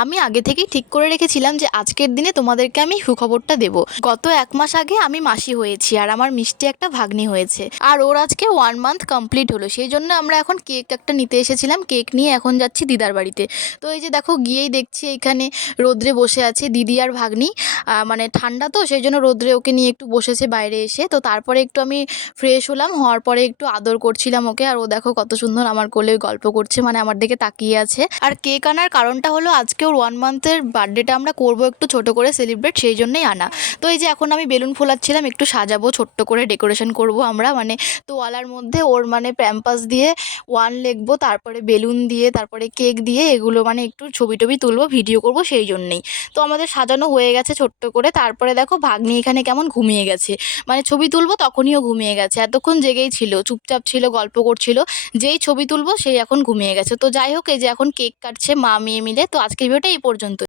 আমি আগে থেকেই ঠিক করে রেখেছিলাম যে আজকের দিনে তোমাদেরকে আমি সুখবরটা দেবো। গত 1 মাস আগে আমি মাসি হয়েছি আর আমার মিষ্টি একটা ভাগ্নি হয়েছে, আর ওর আজকে 1 মান্থ কমপ্লিট হলো। সেই জন্য আমরা এখন কেক একটা নিতে এসেছিলাম, কেক নিয়ে এখন যাচ্ছি দিদার বাড়িতে। তো এই যে দেখো, গিয়েই দেখছি এখানে রোদ্রে বসে আছে দিদি আর ভাগ্নি। মানে ঠান্ডা তো, সেই জন্য রোদ্রে ওকে নিয়ে একটু বসেছে বাইরে এসে। তো তারপরে একটু আমি ফ্রেশ হলাম, হওয়ার পরে একটু আদর করছিলাম ওকে, আর ও দেখো কত সুন্দর আমার কোলে গল্প করছে, মানে আমার দিকে তাকিয়ে আছে। আর কেক আনার কারণটা হলো আজকে ওর 1 মান্থের বার্থডেটা আমরা করবো একটু ছোট করে সেলিব্রেট, সেই জন্যই আনা। তো এই যে এখন আমি বেলুন ফোলাচ্ছিলাম, একটু সাজাবো, ছোট্ট করে ডেকোরেশন করব আমরা, মানে তোয়ালার মধ্যে ওর মানে প্যাম্পাস দিয়ে 1 লিখবো, তারপরে বেলুন দিয়ে, তারপরে কেক দিয়ে, এগুলো মানে একটু ছবি টবি তুলবো, ভিডিও করব, সেই জন্যেই। তো আমাদের সাজানো হয়ে গেছে ছোট্ট করে। তারপরে দেখো ভাগ্নি এখানে কেমন ঘুমিয়ে গেছে, মানে ছবি তুলবো তখনইও ঘুমিয়ে গেছে। এতক্ষণ জেগেই ছিল, চুপচাপ ছিল, গল্প করছিল। যেই ছবি তুলবো সেই এখন ঘুমিয়ে গেছে। তো যাই হোক, এই যে এখন কেক কাটছে মা মেয়ে মিলে। তো আজকের ভিডিওটা এই পর্যন্ত।